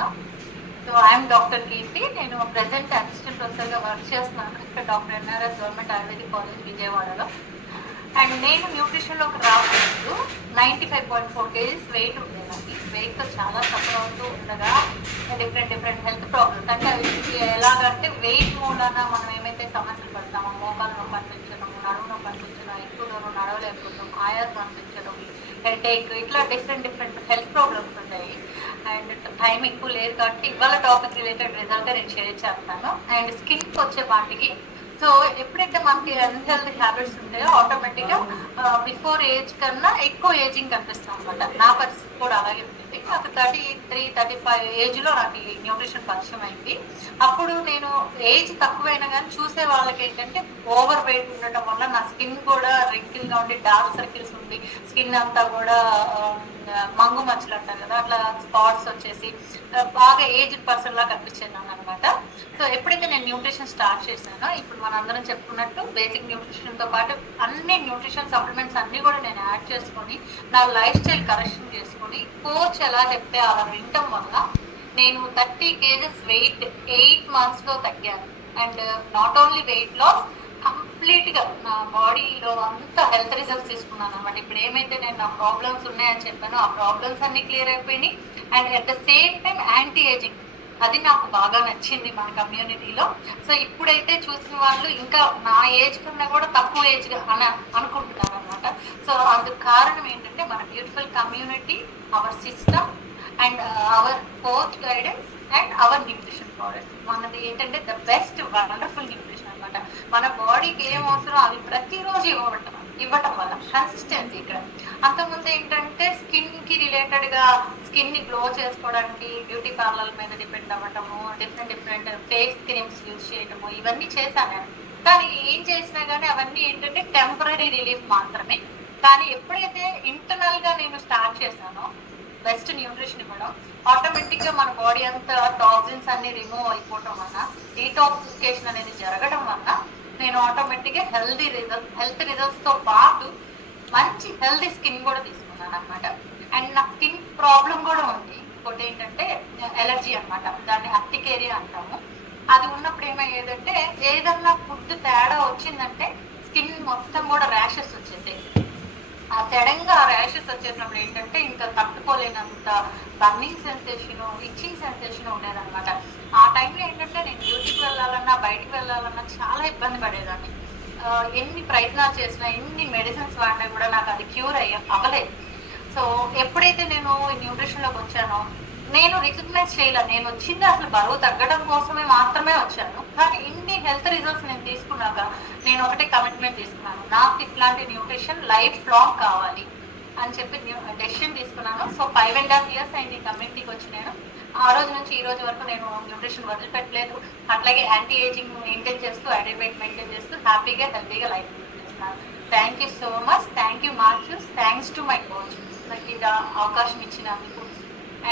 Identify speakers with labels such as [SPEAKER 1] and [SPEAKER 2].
[SPEAKER 1] చేస్తున్నాం so I'm doctor కీర్తి నేను present assistant ప్రొఫెసర్గా వర్క్ చేస్తున్నాను ఇక్కడ doctor NRS government ayurvedic college విజయవాడలో. అండ్ నేను న్యూట్రిషన్లోకి రాకముందు ninety five point four kgs weight ఉండేదాన్ని వెయిట్తో చాలా సఫర్ అవుతూ ఉండగా డిఫరెంట్ డిఫరెంట్ హెల్త్ ప్రాబ్లమ్స్ అంటే అవి ఎలాగంటే వెయిట్ మూలన మనం ఏమైతే సమస్యలు పడతామో మోకాలు నొప్పి అనిపించడం నడుము నొప్పి అనిపించడం ఎక్కువ దూరం నడవలేకపోవడం ఆయాసం అనిపించడం హెడేక్ ఇట్లా డిఫరెంట్ డిఫరెంట్ హెల్త్ ప్రాబ్లమ్స్ ఉంటాయి. అండ్ టైం ఎక్కువ లేదు కాబట్టి ఇవాళ టాపిక్ రిలేటెడ్ రిజల్ట్ నేను షేర్ చేస్తాను. అండ్ స్కిన్కి వచ్చే వాటికి. సో ఎప్పుడైతే మనకి అన్హెల్త్ హ్యాబిట్స్ ఉంటాయో ఆటోమేటిక్గా బిఫోర్ ఏజ్ కన్నా ఎక్కువ ఏజింగ్ కనిపిస్తాం అనమాట నా పరిస్థితి కూడా అలాగే ఉంటుంది. నాకు థర్టీ త్రీ థర్టీ ఫైవ్ ఏజ్లో నాకు ఈ న్యూట్రిషన్ పరిచయం అయింది. అప్పుడు నేను ఏజ్ తక్కువైనా కానీ చూసే వాళ్ళకి ఏంటంటే ఓవర్ వెయిట్ ఉండటం వల్ల నా స్కిన్ కూడా రింకిల్గా ఉండి డార్క్ సర్కిల్స్ ఉంది స్కిన్ అంతా కూడా మంగు మచ్చలు అంటారు కదా అట్లా స్పాట్స్ వచ్చేసి బాగా ఏజ్ పర్సన్ లా కనిపించేది అనమాట సో ఎప్పుడైతే నేను న్యూట్రిషన్ స్టార్ట్ చేశానో ఇప్పుడు మనందరం చెప్పుకున్నట్టు బేసిక్ న్యూట్రిషన్తో పాటు అన్ని న్యూట్రిషన్ సప్లిమెంట్స్ అన్ని కూడా నేను యాడ్ చేసుకొని నా లైఫ్ స్టైల్ కరెక్షన్ చేసుకొని కోచ్ ఎలా చెప్తే అలా వినటం వల్ల నేను థర్టీ కేజెస్ వెయిట్ ఎయిట్ మంత్స్లో తగ్గాను. And not only weight loss కంప్లీట్గా నా బాడీలో అంతా హెల్త్ రిజల్ట్స్ తీసుకున్నాను అనమాట ఇప్పుడు ఏమైతే నేను నా ప్రాబ్లమ్స్ ఉన్నాయని చెప్పానో ఆ ప్రాబ్లమ్స్ అన్ని క్లియర్ అయిపోయినాయి. And at the same time anti aging అది నాకు బాగా నచ్చింది మన కమ్యూనిటీలో. సో ఇప్పుడైతే చూసిన వాళ్ళు ఇంకా నా ఏజ్ కన్నా కూడా తక్కువ ఏజ్ అని అనుకుంటున్నారు అనమాట సో అందుకు కారణం ఏంటంటే మన beautiful community our system and our coach guidance and our nutrition products మనది ఏంటంటే ద బెస్ట్ వండర్ఫుల్ న్యూట్రిషన్ అనమాట మన బాడీకి ఏం అవసరం అవి ప్రతిరోజు ఇవ్వటం ఇవ్వటం వల్ల కన్సిస్టెన్సీ ఇక్కడ. అంతకుముందు ఏంటంటే స్కిన్కి రిలేటెడ్గా స్కిన్ని గ్లో చేసుకోవడానికి బ్యూటీ పార్లర్ మీద depend అవ్వటము different different face creams use చేయటము ఇవన్నీ చేశాను నేను. కానీ ఏం చేసినా కానీ అవన్నీ ఏంటంటే టెంపరీ రిలీఫ్ మాత్రమే. కానీ ఎప్పుడైతే ఇంటర్నల్గా నేను స్టార్ట్ చేశానో బెస్ట్ న్యూట్రిషన్ ఇవ్వడం ఆటోమేటిక్గా మన బాడీ అంతా టాక్సిన్స్ అన్ని రిమూవ్ అయిపోవటం వల్ల డీటాక్సిఫికేషన్ అనేది జరగడం వల్ల నేను ఆటోమేటిక్గా హెల్దీ రిజల్ట్ హెల్త్ రిజల్ట్స్తో పాటు మంచి హెల్దీ స్కిన్ కూడా తీసుకున్నాను అనమాట అండ్ నా స్కిన్ ప్రాబ్లం కూడా ఉంది. ఇంకోటి ఏంటంటే ఎలర్జీ అన్నమాట. దాన్ని అర్టికేరియా అంటాము. అది ఉన్నప్పుడు ఏమయ్యేదంటే ఏదన్నా ఫుడ్ తేడా వచ్చిందంటే స్కిన్ మొత్తం కూడా ర్యాషెస్ వచ్చేసాయి ఆ తెడంగా ర్యాషెస్ వచ్చేసినప్పుడు ఏంటంటే ఇంకా తట్టుకోలేనంత బర్నింగ్ సెన్సేషన్ ఇచ్చింగ్ సెన్సేషన్ ఉండేదన్నమాట. ఆ టైంలో ఏంటంటే నేను డ్యూటీకి వెళ్ళాలన్నా బయటికి వెళ్ళాలన్నా చాలా ఇబ్బంది పడేదాన్ని. ఎన్ని ప్రయత్నాలు చేసినా ఎన్ని మెడిసిన్స్ వాడినా కూడా నాకు అది క్యూర్ అయ్య అవ్వలేదు. సో ఎప్పుడైతే నేను న్యూట్రిషన్లోకి వచ్చానో నేను రికగ్నైజ్ చేయలే. నేను వచ్చింది అసలు బరువు తగ్గడం కోసమే మాత్రమే వచ్చాను. కానీ హెల్త్ రిజల్ట్స్ నేను తీసుకున్నాక నేను ఒకటే కమిట్మెంట్ తీసుకున్నాను. నాకు ఇట్లాంటి న్యూట్రిషన్ లైఫ్ లాంగ్ కావాలి అని చెప్పి డెసిషన్ తీసుకున్నాను. So five and half years అయింది కమ్యూనిటీకి వచ్చి నేను. ఆ రోజు నుంచి ఈ రోజు వరకు నేను న్యూట్రిషన్ వదిలిపెట్టలేదు. అట్లాగే యాంటీ ఏజింగ్ మెయింటైన్ చేస్తూ ఐడి మెయింటైన్ చేస్తూ హ్యాపీగా హెల్తీగా లైఫ్ చేస్తున్నాను. Thank you so much thank you Marcus thanks to my coach నాకు ఇది అవకాశం ఇచ్చినందుకు